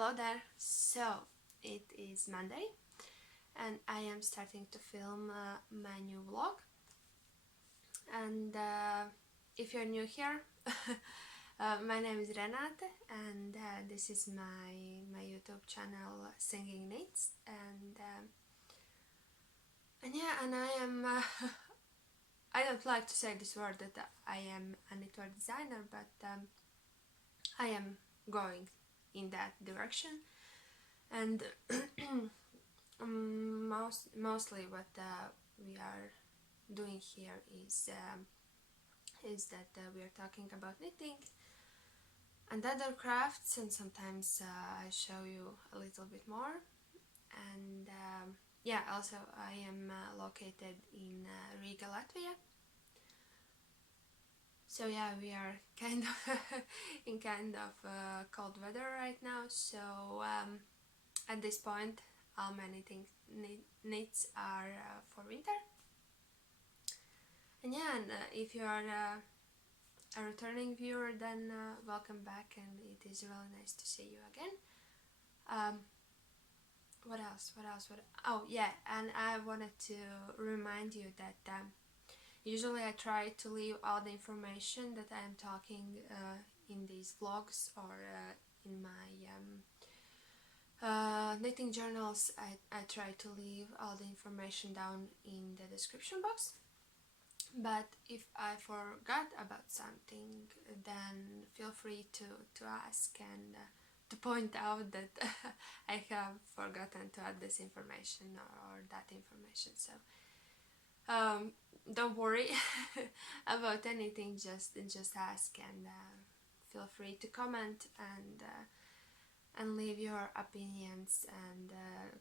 Hello there. So it is Monday and I am starting to film my new vlog, and if you're new here, my name is Renate, and this is my YouTube channel, Singing Knits, and yeah, and I am I don't like to say this word that I am a knitwear designer, but I am going in that direction. And mostly what we are doing here is that we are talking about knitting and other crafts, and sometimes I show you a little bit more. And yeah, also I am located in Riga, Latvia. So yeah, we are kind of in kind of cold weather right now, so at this point all my knits are for winter. And yeah, and if you are a returning viewer, then welcome back, and it is really nice to see you again. What else? Oh yeah, and I wanted to remind you that usually I try to leave all the information that I am talking in these vlogs or in my knitting journals. I try to leave all the information down in the description box. But if I forgot about something, then feel free to ask and to point out that I have forgotten to add this information or that information. So don't worry about anything, just ask, and feel free to comment and leave your opinions and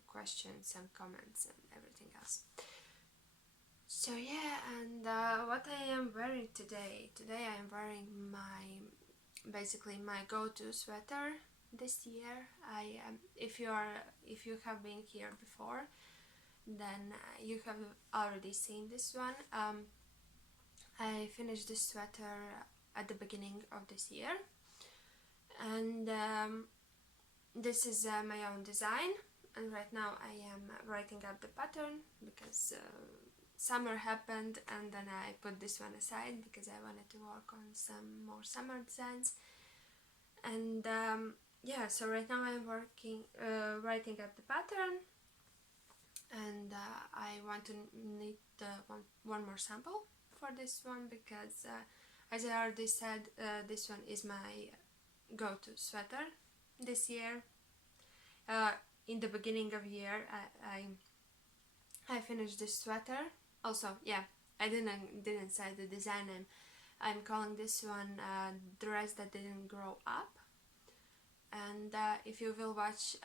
questions and comments and everything else. So yeah, and what I am wearing today I am wearing basically my go-to sweater this year. If you have been here before, then you have already seen this one. I finished this sweater at the beginning of this year, and this is my own design, and right now I am writing up the pattern because summer happened, and then I put this one aside because I wanted to work on some more summer designs. And yeah, so right now I'm writing up the pattern, and I want to knit one more sample for this one because as I already said, this one is my go-to sweater this year. In the beginning of year I finished this sweater. Also, yeah, I didn't say the design name. I'm calling this one Dress That Didn't Grow Up. And if you will watch,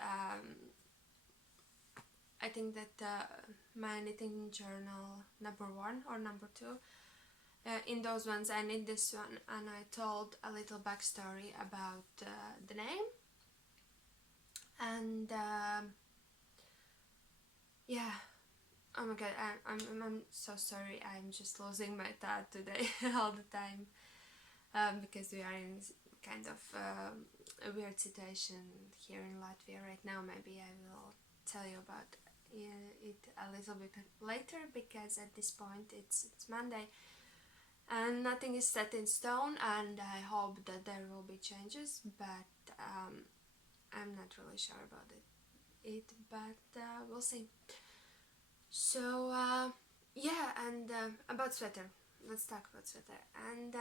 I think that my knitting journal #1 or #2, in those ones I knit this one, and I told a little backstory about the name. And yeah, oh my god, I'm so sorry, I'm just losing my thought today all the time, because we are in kind of a weird situation here in Latvia right now. Maybe I will tell you about it a little bit later, because at this point it's Monday and nothing is set in stone, and I hope that there will be changes, but I'm not really sure about it, but we'll see. So yeah, and about sweater, let's talk about sweater. And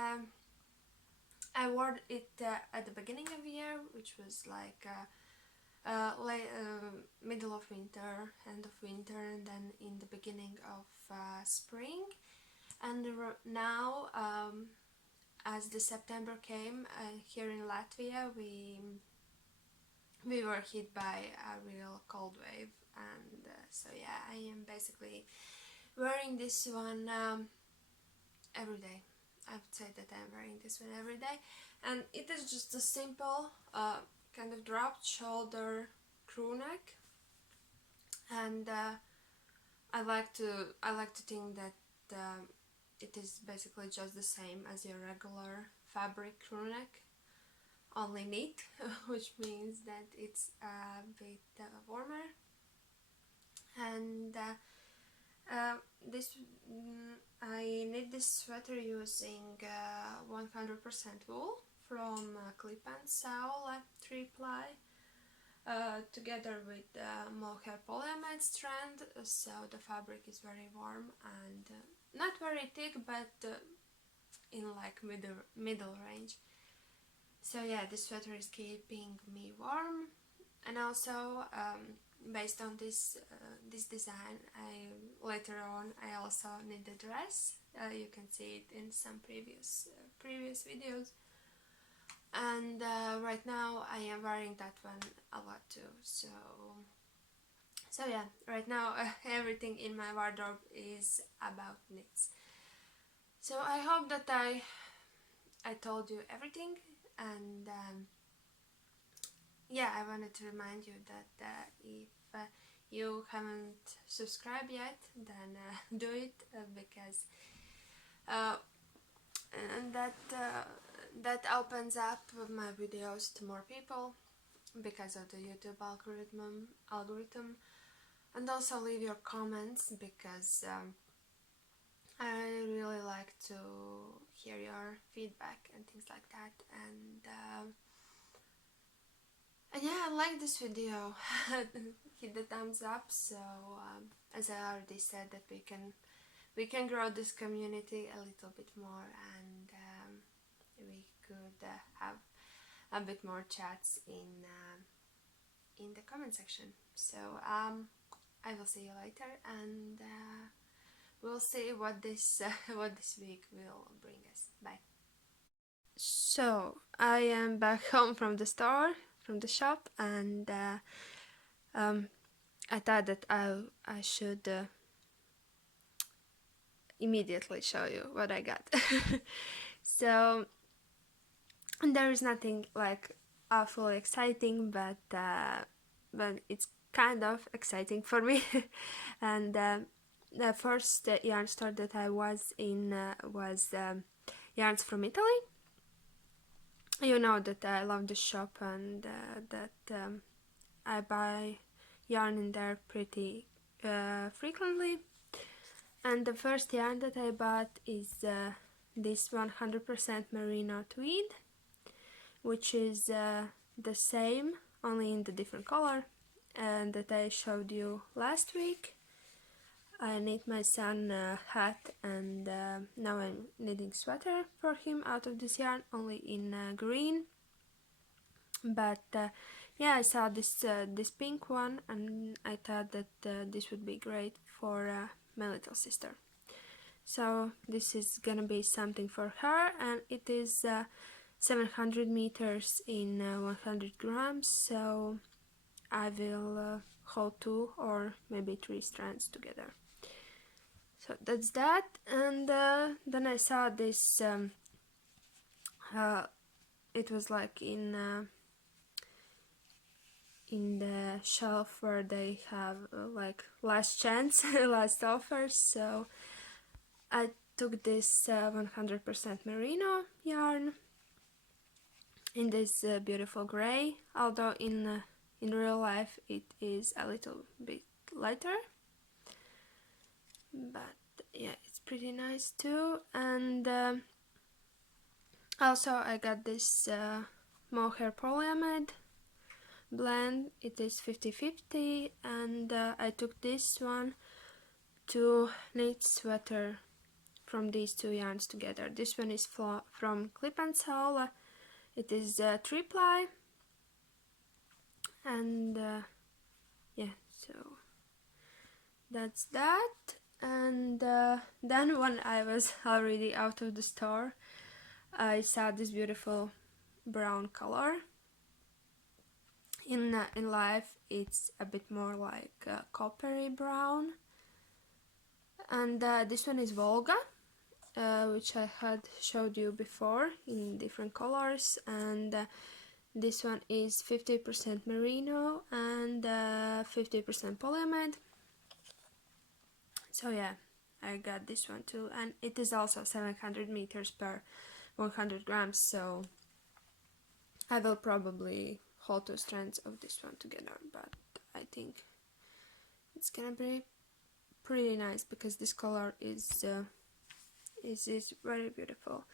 I wore it at the beginning of the year, which was like middle of winter, end of winter, and then in the beginning of spring. And now as the September came, here in Latvia we were hit by a real cold wave, and so yeah, I am basically wearing this one every day. I would say that I'm wearing this one every day, and it is just a simple kind of dropped shoulder crew neck, and I like to think that it is basically just the same as your regular fabric crew neck. only knit, which means that it's a bit warmer. And this I knit this sweater using 100% wool from Clip and Sew 3-ply, together with mohair polyamide strand, so the fabric is very warm and not very thick, but in like middle range. So yeah, this sweater is keeping me warm. And also based on this design, later on I also knit the dress. You can see it in some previous videos. And right now I am wearing that one a lot too. So yeah, right now everything in my wardrobe is about knits. So I hope that I told you everything. And yeah, I wanted to remind you that if you haven't subscribed yet, then do it, because and that opens up my videos to more people because of the YouTube algorithm. And also leave your comments, because I really like to hear your feedback and things like that. And yeah, like this video, hit the thumbs up. So as I already said, that we can grow this community a little bit more, and we could have a bit more chats in the comment section. So I will see you later, and we'll see what this what this week will bring us. Bye. So I am back home from the shop, and I thought that I should immediately show you what I got. So there is nothing like awfully exciting, but it's kind of exciting for me. And the first yarn store that I was in was Yarns from Italy. You know that I love the shop, and that I buy yarn in there pretty frequently. And the first yarn that I bought is this 100% merino tweed, which is the same, only in the different color, and that I showed you last week. I knit my son a hat, and now I'm knitting sweater for him out of this yarn, only in green. But yeah, I saw this pink one, and I thought that this would be great for my little sister. So this is gonna be something for her, and it is 700 meters in 100 grams, so I will hold 2 or maybe 3 strands together. So that's that. And then I saw this, it was like in the shelf where they have like last chance, last offers, so I took this 100% merino yarn in this beautiful gray, although in real life it is a little bit lighter, but yeah, it's pretty nice too. And also I got this mohair polyamide blend. It is 50-50, and I took this one to knit sweater from these two yarns together. This one is from Clip and Sew. It is 3-ply, and yeah, so that's that. And then when I was already out of the store, I saw this beautiful brown color. In life it's a bit more like coppery brown, and this one is Volga, which I had showed you before in different colors, and this one is 50% merino and 50% polyamide. So yeah, I got this one too, and it is also 700 meters per 100 grams, so I will probably hold 2 strands of this one together, but I think it's gonna be pretty nice because this color is very beautiful.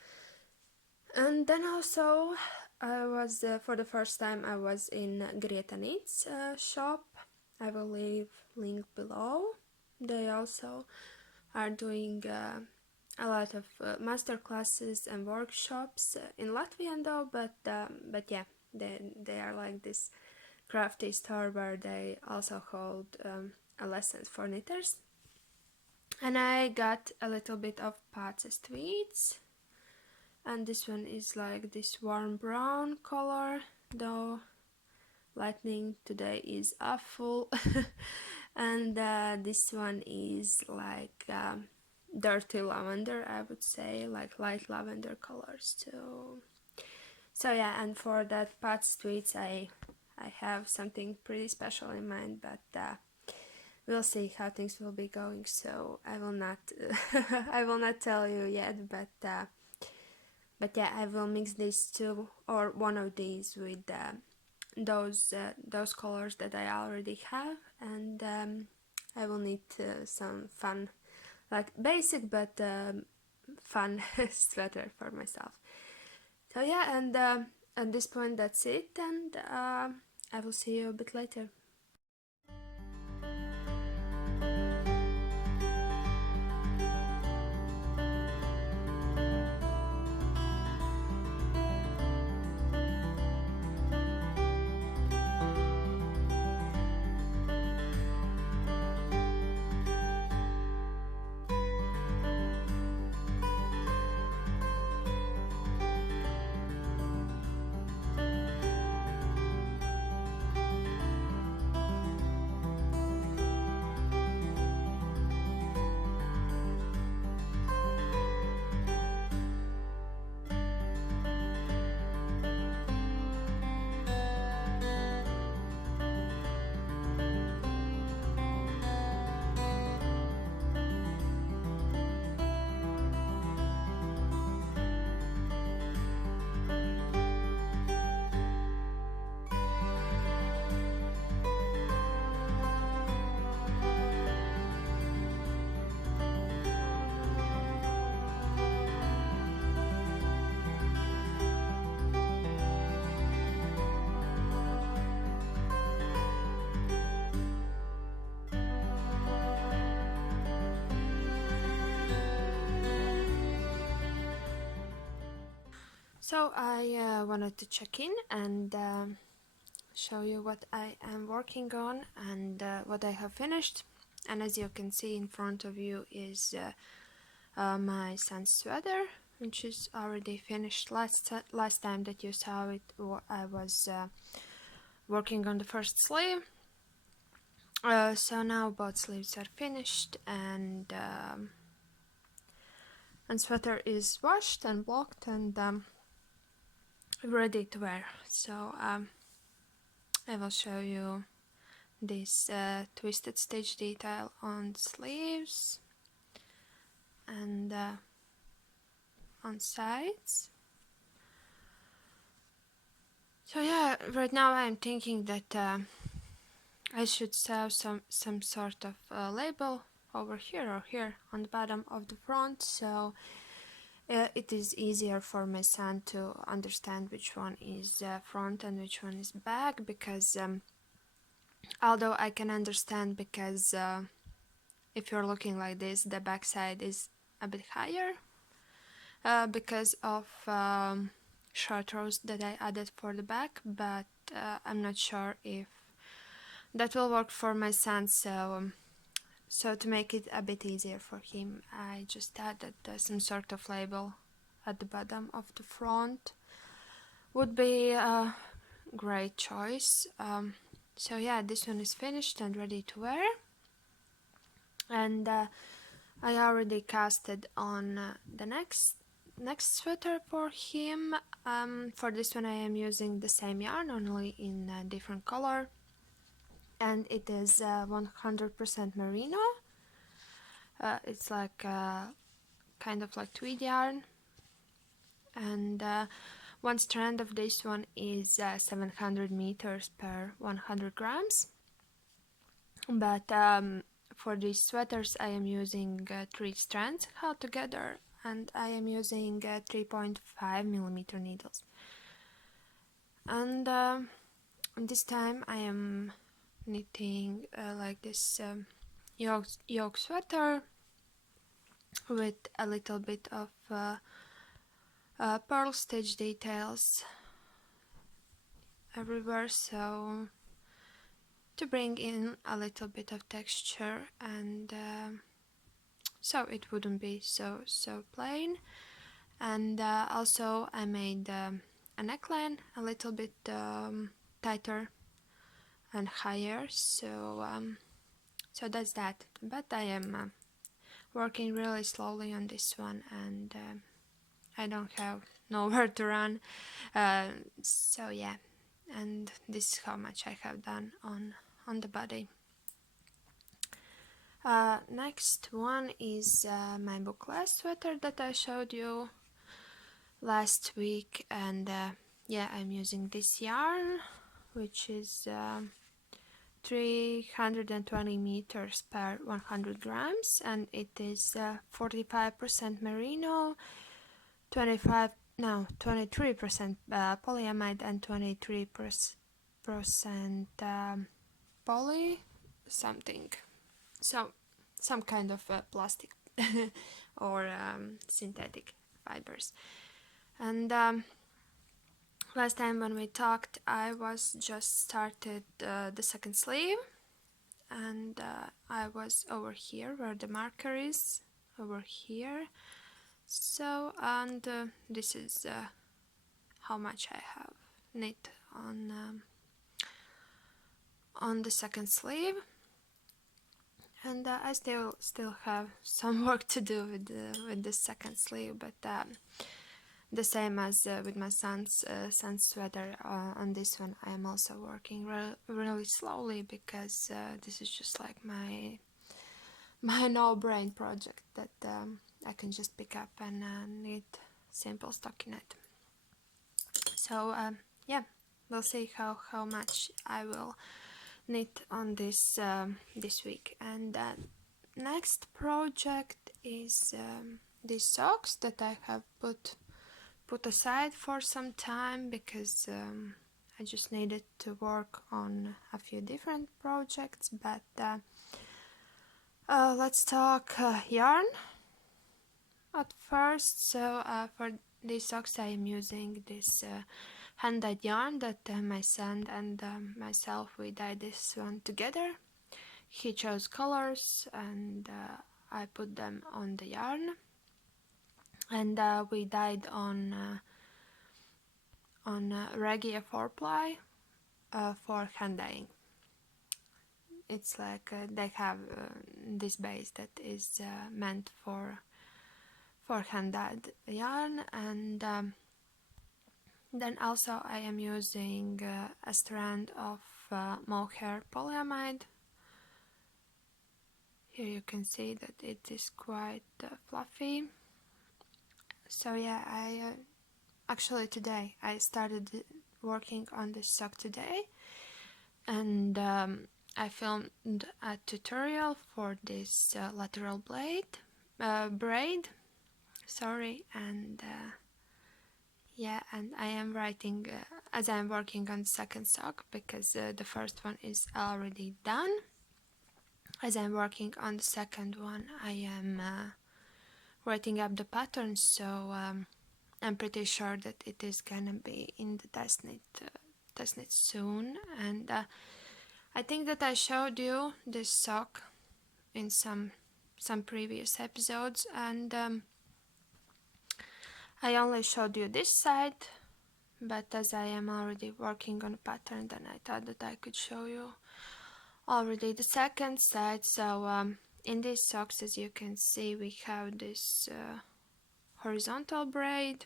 And then also I was for the first time I was in Greta Knits shop. I will leave link below. They also are doing a lot of master classes and workshops in Latvian though, but yeah, they are like this crafty store where they also hold a lessons for knitters. And I got a little bit of Patses tweeds, and this one is like this warm brown color, though lightning today is awful. And this one is like dirty lavender, I would say, like light lavender colors too. So yeah, and for that Pat's tweeds I have something pretty special in mind, but we'll see how things will be going, so I will not I will not tell you yet, but yeah, I will mix these two or one of these with those colors that I already have, and I will need some fun, like basic but fun sweater for myself. So yeah, and at this point that's it, and I will see you a bit later. So I wanted to check in and show you what I am working on and what I have finished. And as you can see in front of you is my son's sweater, which is already finished. Last time that you saw it, I was working on the first sleeve. So now both sleeves are finished, and sweater is washed and blocked and ready to wear. So I will show you this twisted stitch detail on sleeves and on sides. So yeah, right now I'm thinking that I should sew some sort of label over here or here on the bottom of the front, so it is easier for my son to understand which one is front and which one is back, because although I can understand, because if you're looking like this, the back side is a bit higher because of short rows that I added for the back, but I'm not sure if that will work for my son, so to make it a bit easier for him, I just added some sort of label at the bottom of the front. Would be a great choice. So yeah, this one is finished and ready to wear, and I already casted on the next sweater for him. For this one I am using the same yarn, only in a different color, and it is 100% merino. It's like kind of like tweed yarn, and One strand of this one is 700 meters per 100 grams, but for these sweaters I am using 3 strands held together, and I am using 3.5 millimeter needles. And this time I am knitting like this yoke sweater with a little bit of pearl stitch details everywhere, so to bring in a little bit of texture, and so it wouldn't be so plain. And also I made a neckline a little bit tighter and higher, so that's that. But I am working really slowly on this one, and I don't have nowhere to run, so yeah. And this is how much I have done on the body. Next one is my bookless sweater that I showed you last week, and yeah, I'm using this yarn, which is 320 meters per 100 grams, and it is 45% merino, 23% polyamide, and 23% poly something, so some kind of plastic or synthetic fibers. And last time when we talked, I was just started the second sleeve, and I was over here where the marker is, over here. So, and this is how much I have knit on the second sleeve. And I still have some work to do with the second sleeve, but the same as with my son's sweater, on this one I am also working really slowly, because this is just like my no-brain project that I can just pick up and knit simple stockinette. So yeah, we'll see how much I will knit on this this week. And next project is these socks that I have put aside for some time, because I just needed to work on a few different projects. But let's talk yarn at first. So for these socks I am using this hand-dyed yarn that my son and myself, we dyed this one together. He chose colors, and I put them on the yarn, and we dyed on Regia 4-ply for hand dyeing. It's like they have this base that is meant for hand dyed yarn. And then also I am using a strand of mohair polyamide. Here you can see that it is quite fluffy. So yeah, I actually today I started working on this sock today, and I filmed a tutorial for this lateral braid, sorry, and yeah, and I am writing as I'm working on the second sock, because the first one is already done. As I'm working on the second one, I am writing up the pattern, so I'm pretty sure that it is gonna be in the test knit soon. And I think that I showed you this sock in some previous episodes, and I only showed you this side, but as I am already working on a pattern, then I thought that I could show you already the second side. So in these socks, as you can see, we have this horizontal braid,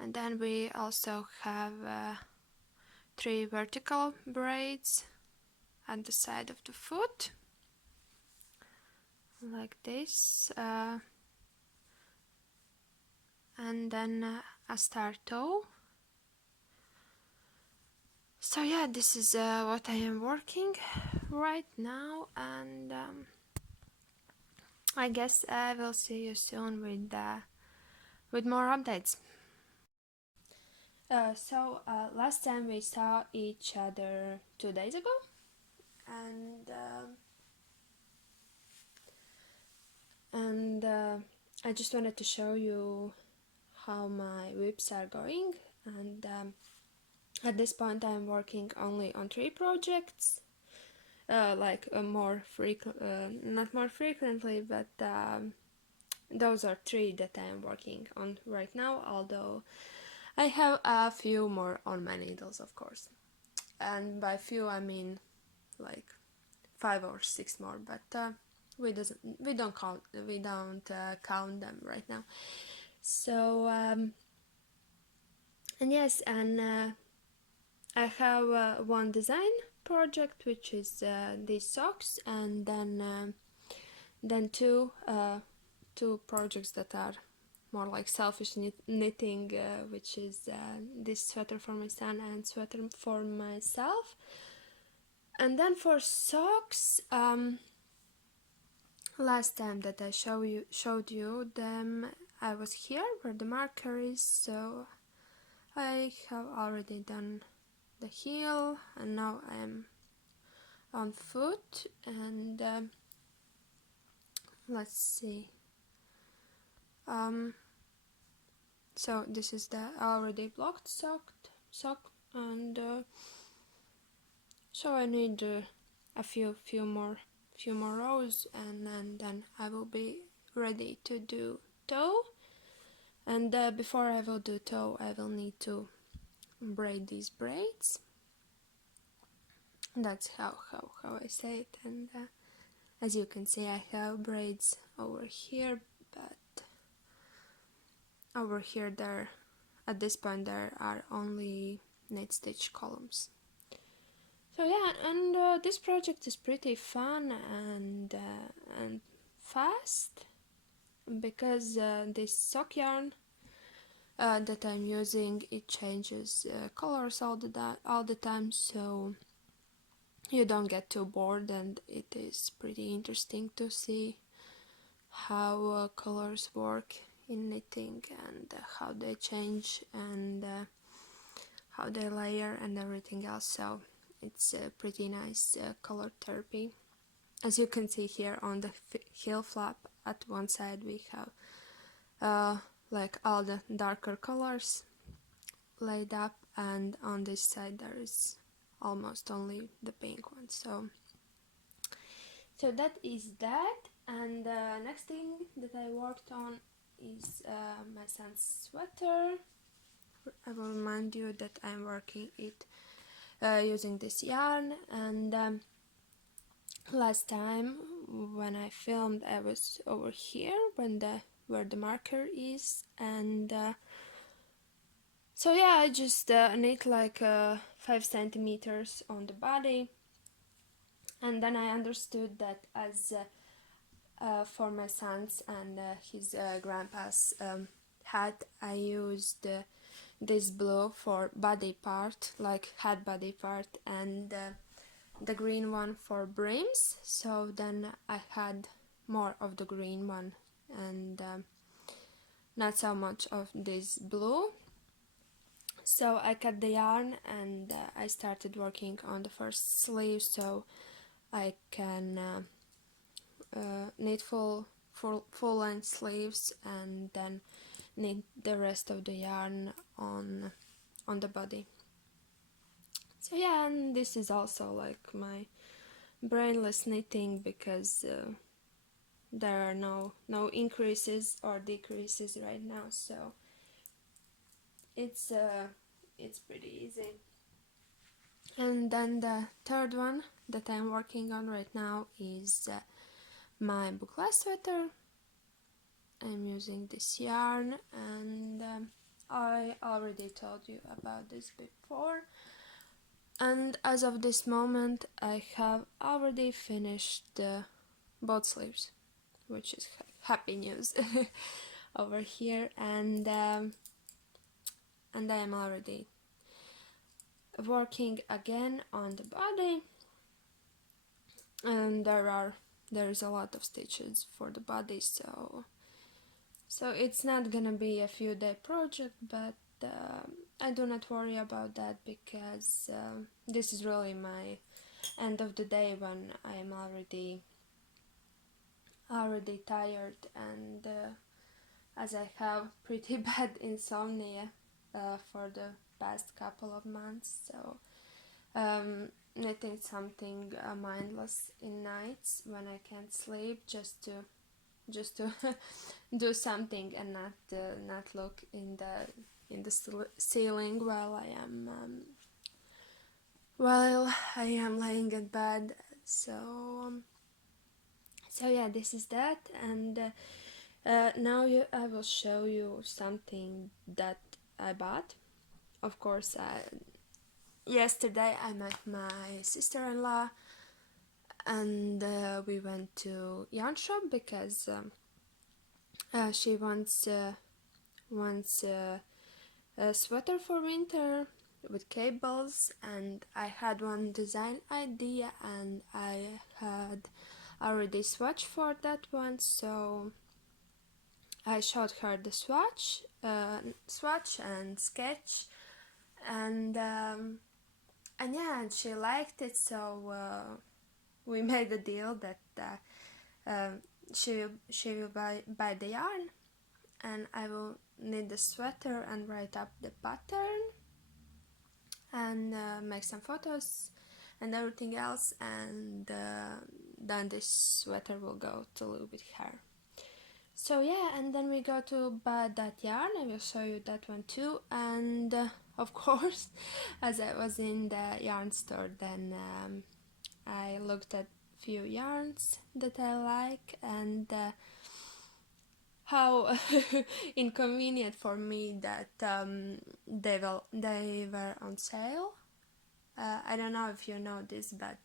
and then we also have 3 vertical braids at the side of the foot, like this, and then a star toe. So yeah, this is what I am working right now, and I guess I will see you soon with more updates. So last time we saw each other 2 days ago, and I just wanted to show you how my whips are going, and at this point I'm working only on 3 projects, like not more frequently, but those are 3 that I am working on right now, although I have a few more on my needles, of course, and by few I mean like 5 or 6 more, but we don't count them right now. So and yes, and I have one design project, which is these socks, and then two projects that are more like selfish knitting, which is this sweater for my son and sweater for myself. And then for socks, last time that I showed you them, I was here where the marker is, so I have already done the heel, and now I am on foot, and let's see. So this is the already blocked sock, and so I need a few more rows, and then I will be ready to do toe. And before I will do toe, I will need to braid these braids. That's how I say it. And as you can see, I have braids over here, but over here there, at this point, there are only knit stitch columns. So yeah, and this project is pretty fun and fast, because this sock yarn that I'm using, it changes colors all the time, so you don't get too bored, and it is pretty interesting to see how colors work in knitting, and how they change, and how they layer and everything else. So it's a pretty nice color therapy. As you can see here on the heel flap, at one side we have like all the darker colors laid up, and on this side there is almost only the pink one. So that is that. And the next thing that I worked on is my son's sweater. I will remind you that I'm working it using this yarn, and last time when I filmed I was over here where the marker is, and so yeah, I just knit like 5 centimeters on the body, and then I understood that as for my son's and his grandpa's hat, I used this blue for body part, like hat body part, and the green one for brims. So then I had more of the green one, and not so much of this blue. So I cut the yarn, and I started working on the first sleeve, so I can knit full length sleeves, and then knit the rest of the yarn on the body. So yeah, and this is also like my brainless knitting, because there are no increases or decreases right now, so it's pretty easy. And then the third one that I'm working on right now is my bookless sweater. I'm using this yarn, and I already told you about this before, and as of this moment I have already finished both sleeves, which is happy news over here. And and I am already working again on the body, and there's a lot of stitches for the body, so it's not gonna be a few day project, but I do not worry about that, because this is really my end of the day when I am already tired, and as I have pretty bad insomnia for the past couple of months, so knitting something mindless in nights when I can't sleep, just to do something and not look in the ceiling while I am laying in bed. So yeah, this is that, and now I will show you something that I bought. Of course, yesterday I met my sister-in-law, and we went to yarn shop because she wants a sweater for winter with cables, and I had one design idea, and I had already swatch for that one, so I showed her the swatch and sketch, and yeah, and she liked it, so we made a deal that she will buy the yarn, and I will knit the sweater and write up the pattern and make some photos and everything else, and then this sweater will go to live with her. So yeah, and then we go to buy that yarn. I will show you that one too, and of course, as I was in the yarn store, then I looked at few yarns that I like, and how inconvenient for me that they were on sale. I don't know if you know this, but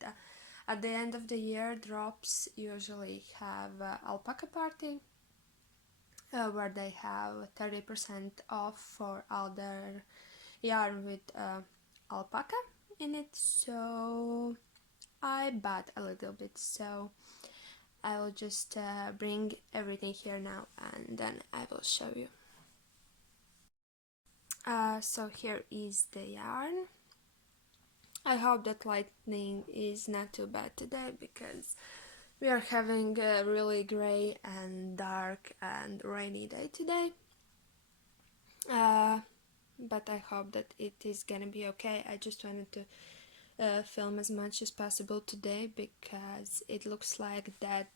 at the end of the year, Drops usually have alpaca party, where they have 30% off for all their yarn with alpaca in it. So I bought a little bit, so I will just bring everything here now, and then I will show you. So here is the yarn. I hope that lightning is not too bad today, because we are having a really gray and dark and rainy day today. But I hope that it is gonna be okay. I just wanted to film as much as possible today, because it looks like that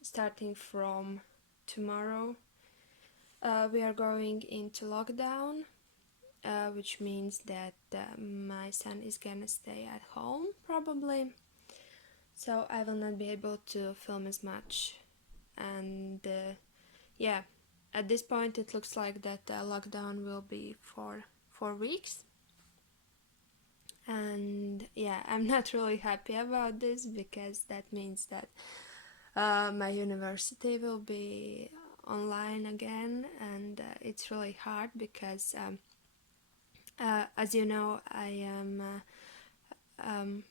starting from tomorrow we are going into lockdown, which means that my son is gonna stay at home probably, so I will not be able to film as much, and yeah, at this point it looks like that lockdown will be for 4 weeks. And yeah, I'm not really happy about this, because that means that my university will be online again, and it's really hard, because as you know, I am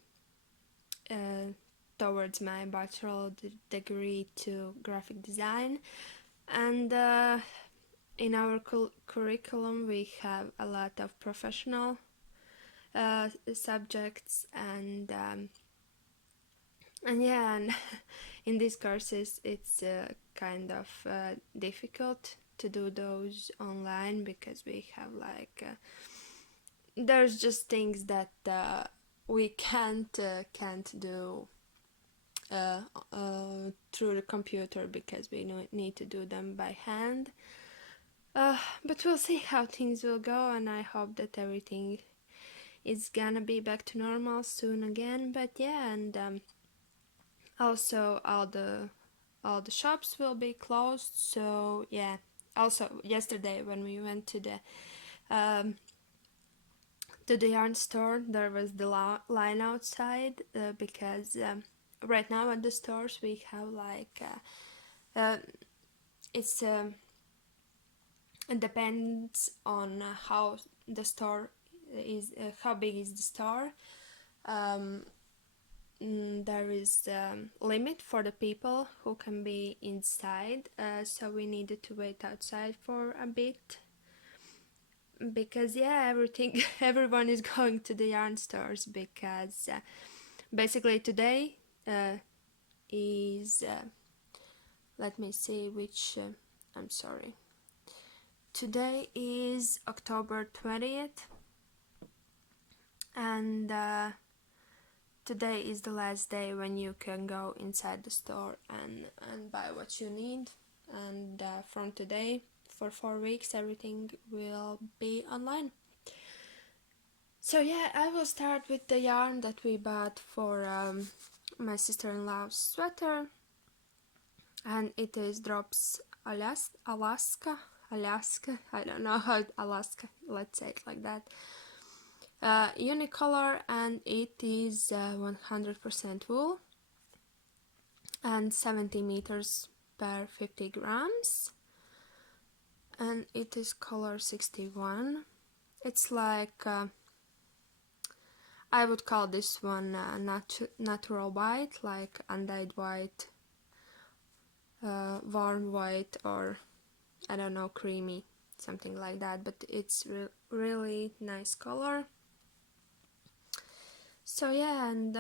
towards my bachelor degree to graphic design, and in our curriculum we have a lot of professional subjects, and yeah, and in these courses it's kind of difficult to do those online, because we have like there's just things that we can't do through the computer, because we need to do them by hand. But we'll see how things will go, and I hope that everything is gonna be back to normal soon again. But yeah, and also all the shops will be closed, so yeah. Also yesterday when we went to the yarn store, there was the line outside, because right now at the stores we have like it's It depends on how the store is, how big is the store. There is limit for the people who can be inside, so we needed to wait outside for a bit, because yeah, everyone is going to the yarn stores, because basically today is let me see which I'm sorry, today is October 20th, and today is the last day when you can go inside the store and buy what you need. And from today, for 4 weeks, everything will be online. So yeah, I will start with the yarn that we bought for my sister-in-law's sweater, and it is Drops Alaska. I don't know how Alaska, let's say it like that. Unicolor, and it is 100% wool and 70 meters per 50 grams, and it is color 61. It's like I would call this one natural white, like undyed white, warm white, or I don't know, creamy, something like that, but it's really nice color. So yeah, and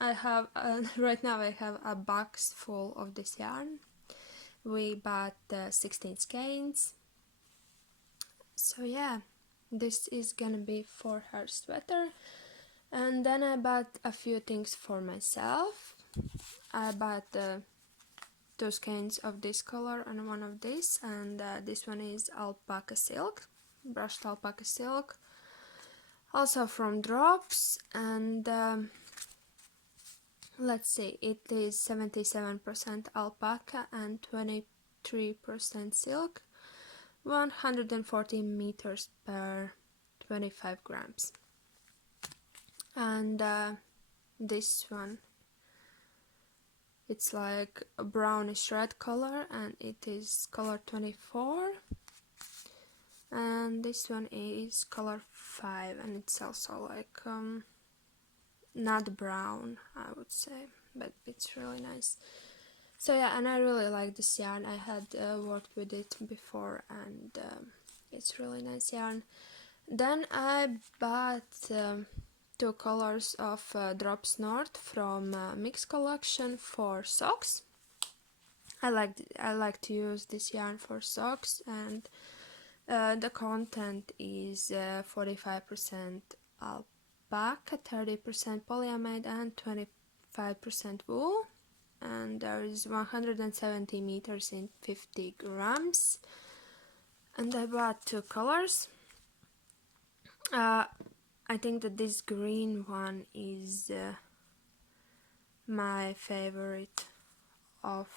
I have right now I have a box full of this yarn. We bought 16 skeins. So yeah, this is gonna be for her sweater. And then I bought a few things for myself. I bought 2 skeins of this color and one of this, and this one is alpaca silk, brushed alpaca silk, also from Drops, and let's see, it is 77% alpaca and 23% silk, 140 meters per 25 grams. And this one, it's like a brownish red color, and it is color 24. And this one is color 5, and it's also like not brown, I would say, but it's really nice. So yeah, and I really like this yarn. I had worked with it before, and it's really nice yarn. Then I bought 2 colors of Drops North from Mix collection for socks. I like to use this yarn for socks, and the content is 45% alpaca, 30% polyamide, and 25% wool. And there is 170 meters in 50 grams. And I bought 2 colors. I think that this green one is my favorite of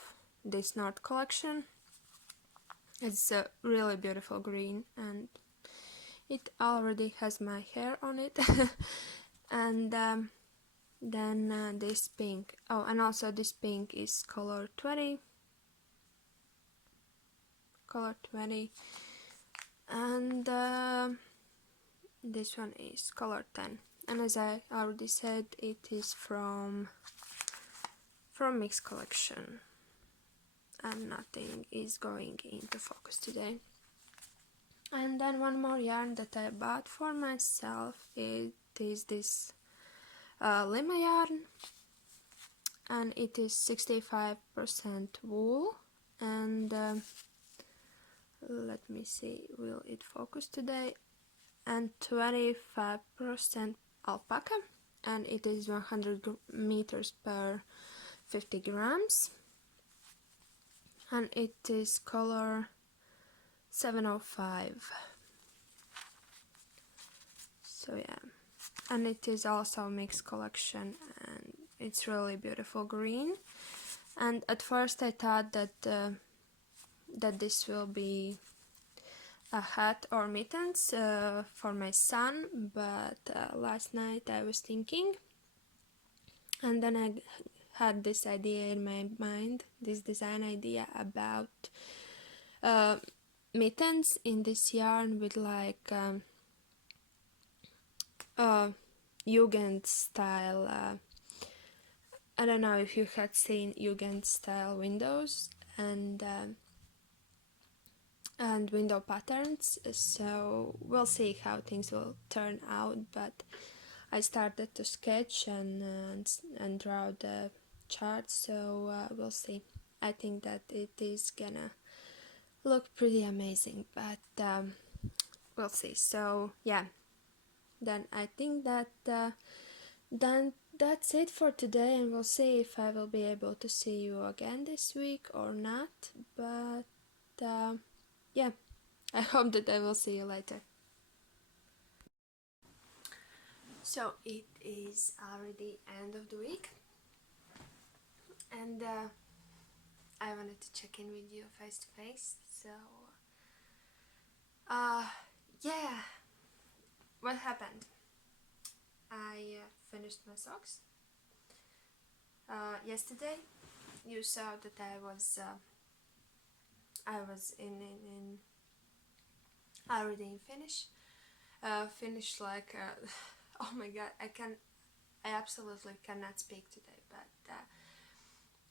this North collection. It's a really beautiful green, and it already has my hair on it. And then this pink. Oh, and also this pink is color 20. And this one is color 10. And as I already said, it is from Mix collection. And nothing is going into focus today. And then one more yarn that I bought for myself, it is this Lima yarn, and it is 65% wool, and let me see, will it focus today, and 25% alpaca, and it is 100 meters per 50 grams, and it is color 705. So yeah, and it is also Mix collection, and it's really beautiful green. And at first I thought that that this will be a hat or mittens for my son, but last night I was thinking, and then I had this idea in my mind, this design idea about mittens in this yarn with like Jugend style. I don't know if you had seen Jugend style windows and window patterns, so we'll see how things will turn out, but I started to sketch and draw the chart, so we'll see. I think that it is gonna look pretty amazing, but we'll see. So yeah, then I think that then that's it for today, and we'll see if I will be able to see you again this week or not, but yeah, I hope that I will see you later. So it is already end of the week, and I wanted to check in with you face to face. So yeah, what happened? I finished my socks. Yesterday you saw that I was in already in finish like oh my god, I absolutely cannot speak today, but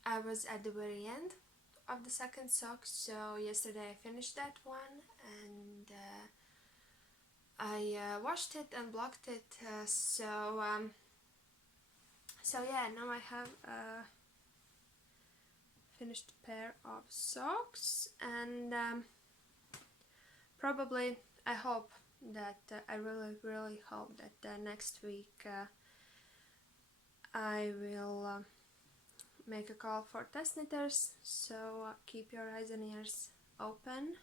I was at the very end of the second sock, so yesterday I finished that one, and I washed it and blocked it, so yeah, now I have a finished pair of socks, and probably I hope that I really hope that next week I will make a call for test knitters, so keep your eyes and ears open,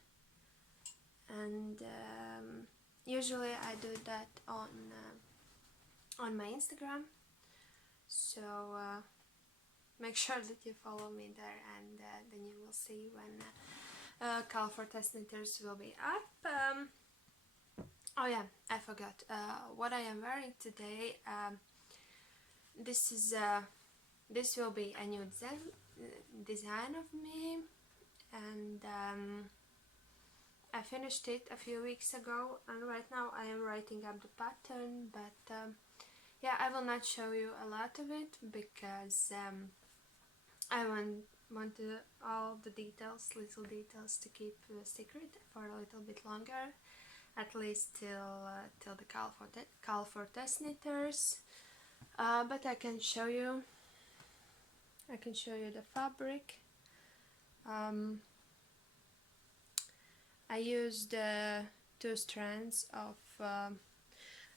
and usually I do that on my Instagram, so make sure that you follow me there, and then you will see when call for test knitters will be up. Oh yeah, I forgot what I am wearing today. This will be a new design of me, and I finished it a few weeks ago, and right now I am writing up the pattern, but yeah, I will not show you a lot of it because I want all the details, little details, to keep secret for a little bit longer, at least till the call for test knitters. But I can show you the fabric. I used 2 strands of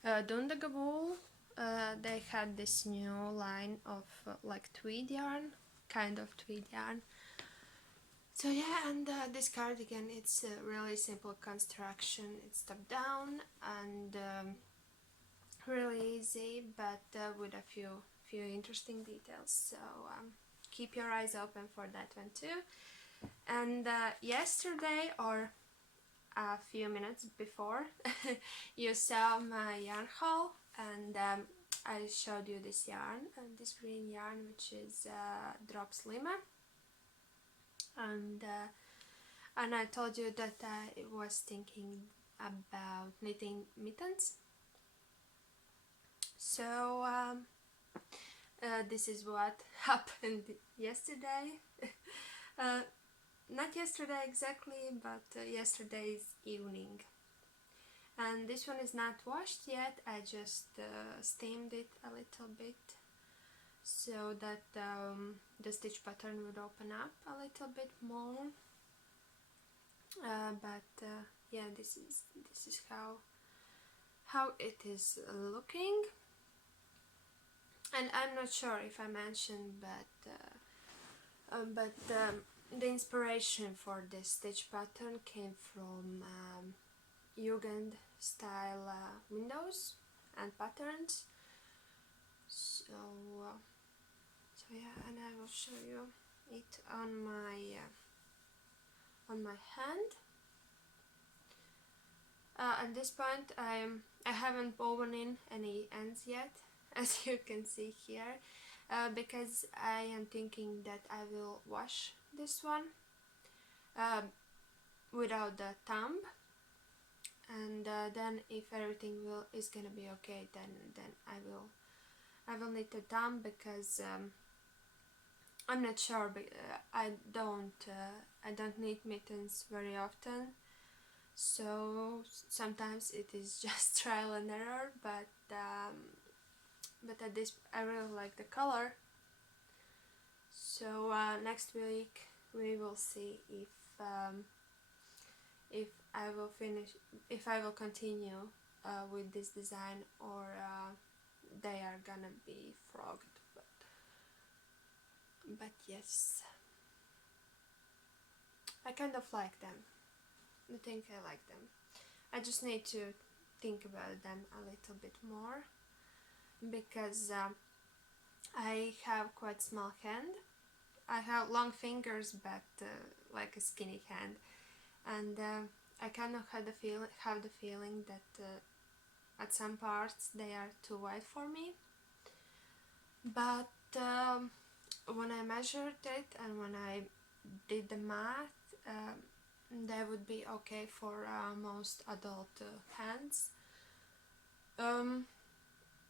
Dundaga wool. They had this new line of like tweed yarn, kind of tweed yarn. So yeah, and this cardigan, it's a really simple construction. It's top down and really easy, but with a few interesting details. So keep your eyes open for that one too. And yesterday, or a few minutes before, you saw my yarn haul, and I showed you this yarn, and this green yarn, which is Drops Lima, and I told you that I was thinking about knitting mittens. So this is what happened yesterday. Not yesterday exactly, but yesterday's evening. And this one is not washed yet. I just steamed it a little bit so that the stitch pattern would open up a little bit more. But yeah, this is how it is looking. And I'm not sure if I mentioned, but the inspiration for this stitch pattern came from Jugend style windows and patterns. So yeah, and I will show you it on my hand. At this point, I haven't woven in any ends yet, as you can see here, because I am thinking that I will wash this one. without the thumb, and then if everything is gonna be okay, then I will need the thumb, because I'm not sure, but I don't need mittens very often, so sometimes it is just trial and error, but at this I really like the color. So next week we will see if I will continue with this design, or they are gonna be frogged. But yes, I kind of like them. I think I like them. I just need to think about them a little bit more, because I have quite small hand. I have long fingers, but like a skinny hand, and I kind of have the feeling that at some parts they are too wide for me. But when I measured it and when I did the math, they would be okay for most adult hands.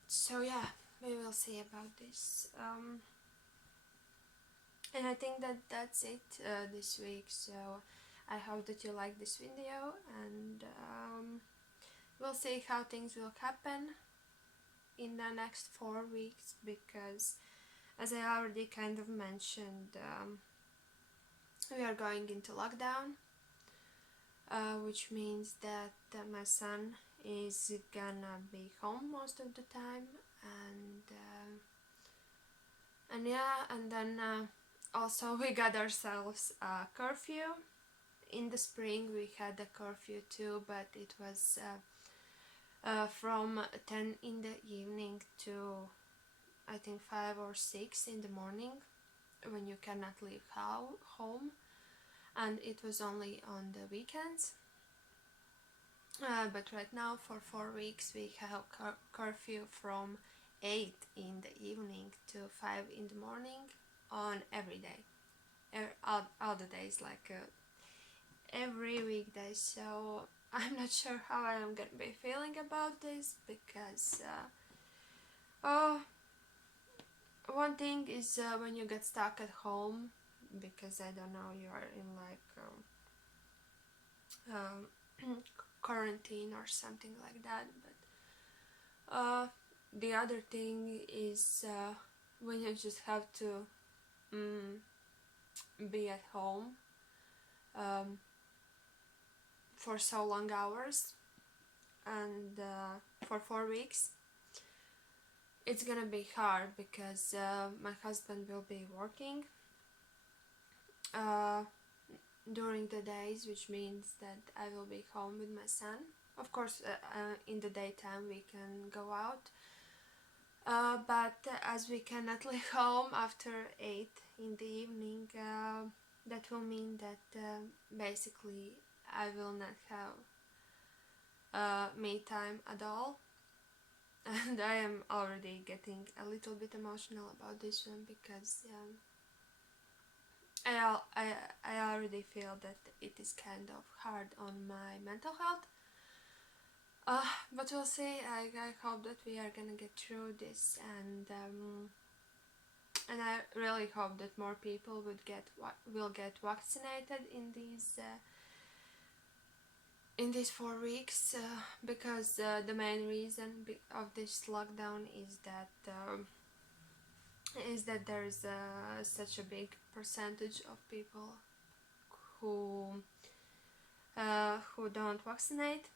So yeah, we will see about this. And I think that that's it this week. So I hope that you like this video, and we'll see how things will happen in the next 4 weeks, because as I already kind of mentioned, we are going into lockdown, which means that my son is gonna be home most of the time, and yeah, and then also we got ourselves a curfew. In the spring we had a curfew too, but it was from 10 in the evening to I think 5 or 6 in the morning, when you cannot leave home, and it was only on the weekends. But right now for 4 weeks we have curfew from 8 in the evening to 5 in the morning on every day, all the days, like every weekday. So I'm not sure how I am gonna be feeling about this, because one thing is when you get stuck at home, because I don't know, you are in like quarantine or something like that. But the other thing is when you just have to be at home for so long hours, and for 4 weeks it's gonna be hard, because my husband will be working during the days, which means that I will be home with my son. Of course, in the daytime we can go out, but as we cannot leave home after 8 in the evening, that will mean that basically I will not have me time at all. And I am already getting a little bit emotional about this one, because I already feel that it is kind of hard on my mental health. But we'll see. I hope that we are gonna get through this, and I really hope that more people will get vaccinated in these 4 weeks, because the main reason of this lockdown is that there is such a big percentage of people who don't vaccinate.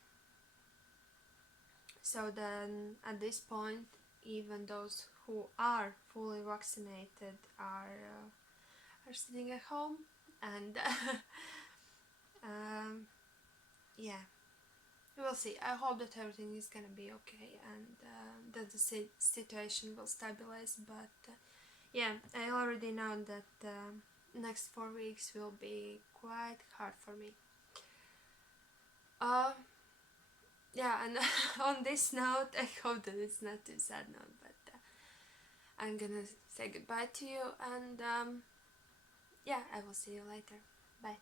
So then at this point, even those who are fully vaccinated are sitting at home, and yeah, we'll see. I hope that everything is gonna be okay, and that the situation will stabilize. But yeah, I already know that next 4 weeks will be quite hard for me. Yeah, and on this note, I hope that it's not too sad note, but I'm gonna say goodbye to you, and yeah, I will see you later. Bye.